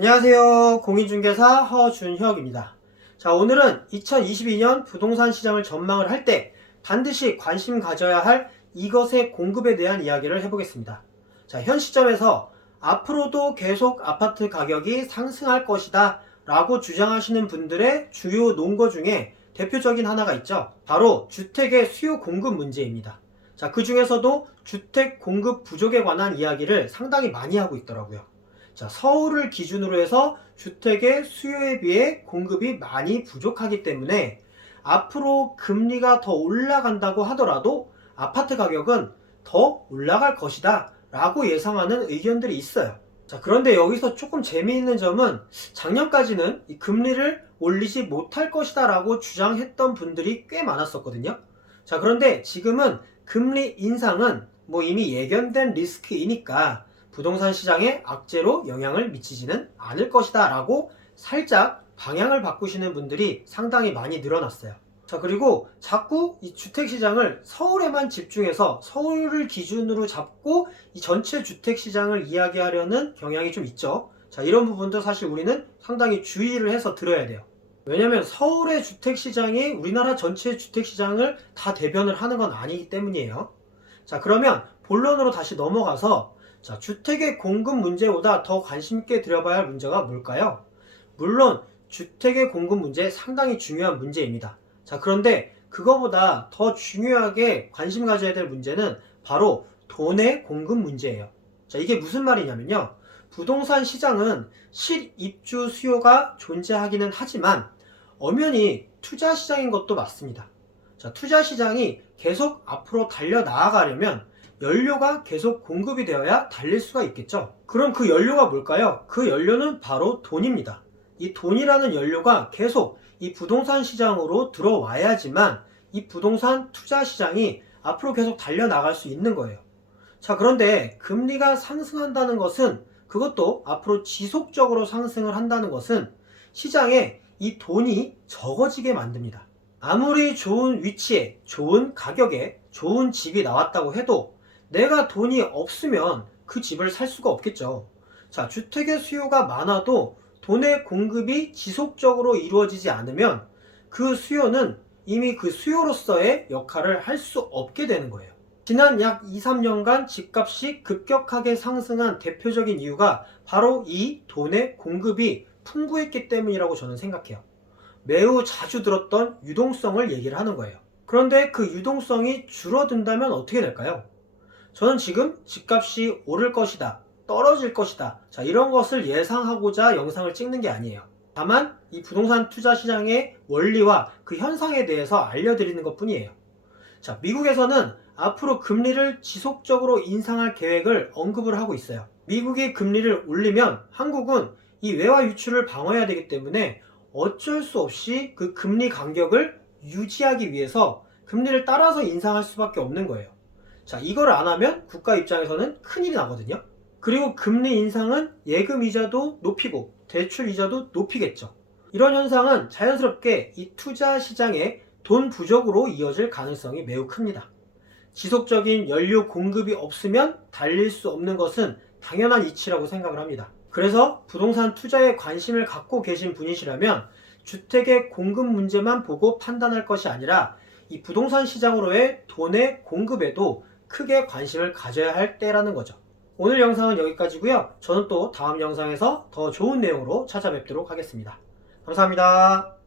안녕하세요. 공인중개사 허준혁입니다. 자, 오늘은 2022년 부동산 시장을 전망을 할 때 반드시 관심 가져야 할 이것의 공급에 대한 이야기를 해보겠습니다. 자, 현 시점에서 앞으로도 계속 아파트 가격이 상승할 것이다 라고 주장하시는 분들의 주요 논거 중에 대표적인 하나가 있죠. 바로 주택의 수요 공급 문제입니다. 자, 그 중에서도 주택 공급 부족에 관한 이야기를 상당히 많이 하고 있더라고요. 자, 서울을 기준으로 해서 주택의 수요에 비해 공급이 많이 부족하기 때문에 앞으로 금리가 더 올라간다고 하더라도 아파트 가격은 더 올라갈 것이다 라고 예상하는 의견들이 있어요. 자, 그런데 여기서 조금 재미있는 점은 작년까지는 이 금리를 올리지 못할 것이다 라고 주장했던 분들이 꽤 많았었거든요. 자, 그런데 지금은 금리 인상은 이미 예견된 리스크이니까 부동산 시장에 악재로 영향을 미치지는 않을 것이다 라고 살짝 방향을 바꾸시는 분들이 상당히 많이 늘어났어요. 자, 그리고 자꾸 이 주택시장을 서울에만 집중해서 서울을 기준으로 잡고 이 전체 주택시장을 이야기하려는 경향이 좀 있죠. 자, 이런 부분도 사실 우리는 상당히 주의를 해서 들어야 돼요. 왜냐면 서울의 주택시장이 우리나라 전체 주택시장을 다 대변을 하는 건 아니기 때문이에요. 자, 그러면 본론으로 다시 넘어가서 자, 주택의 공급 문제보다 더 관심 있게 들여봐야 할 문제가 뭘까요? 물론 주택의 공급 문제 상당히 중요한 문제입니다. 자, 그런데 그거보다 더 중요하게 관심 가져야 될 문제는 바로 돈의 공급 문제예요. 자, 이게 무슨 말이냐면요. 부동산 시장은 실입주 수요가 존재하기는 하지만 엄연히 투자 시장인 것도 맞습니다. 자, 투자 시장이 계속 앞으로 달려 나아가려면 연료가 계속 공급이 되어야 달릴 수가 있겠죠. 그럼 그 연료가 뭘까요? 그 연료는 바로 돈입니다. 이 돈이라는 연료가 계속 이 부동산 시장으로 들어와야지만 이 부동산 투자 시장이 앞으로 계속 달려나갈 수 있는 거예요. 자, 그런데 금리가 상승한다는 것은, 그것도 앞으로 지속적으로 상승을 한다는 것은 시장에 이 돈이 적어지게 만듭니다. 아무리 좋은 위치에, 좋은 가격에, 좋은 집이 나왔다고 해도 내가 돈이 없으면 그 집을 살 수가 없겠죠. 자, 주택의 수요가 많아도 돈의 공급이 지속적으로 이루어지지 않으면 그 수요는 이미 그 수요로서의 역할을 할 수 없게 되는 거예요. 지난 약 2, 3년간 집값이 급격하게 상승한 대표적인 이유가 바로 이 돈의 공급이 풍부했기 때문이라고 저는 생각해요. 매우 자주 들었던 유동성을 얘기를 하는 거예요. 그런데 그 유동성이 줄어든다면 어떻게 될까요? 저는 지금 집값이 오를 것이다, 떨어질 것이다, 자, 이런 것을 예상하고자 영상을 찍는 게 아니에요. 다만 이 부동산 투자 시장의 원리와 그 현상에 대해서 알려드리는 것 뿐이에요. 자, 미국에서는 앞으로 금리를 지속적으로 인상할 계획을 언급을 하고 있어요. 미국이 금리를 올리면 한국은 이 외화 유출을 방어해야 되기 때문에 어쩔 수 없이 그 금리 간격을 유지하기 위해서 금리를 따라서 인상할 수밖에 없는 거예요. 자, 이걸 안 하면 국가 입장에서는 큰일이 나거든요. 그리고 금리 인상은 예금 이자도 높이고 대출 이자도 높이겠죠. 이런 현상은 자연스럽게 이 투자 시장의 돈 부족으로 이어질 가능성이 매우 큽니다. 지속적인 연료 공급이 없으면 달릴 수 없는 것은 당연한 이치라고 생각을 합니다. 그래서 부동산 투자에 관심을 갖고 계신 분이시라면 주택의 공급 문제만 보고 판단할 것이 아니라 이 부동산 시장으로의 돈의 공급에도 크게 관심을 가져야 할 때라는 거죠. 오늘 영상은 여기까지고요. 저는 또 다음 영상에서 더 좋은 내용으로 찾아뵙도록 하겠습니다. 감사합니다.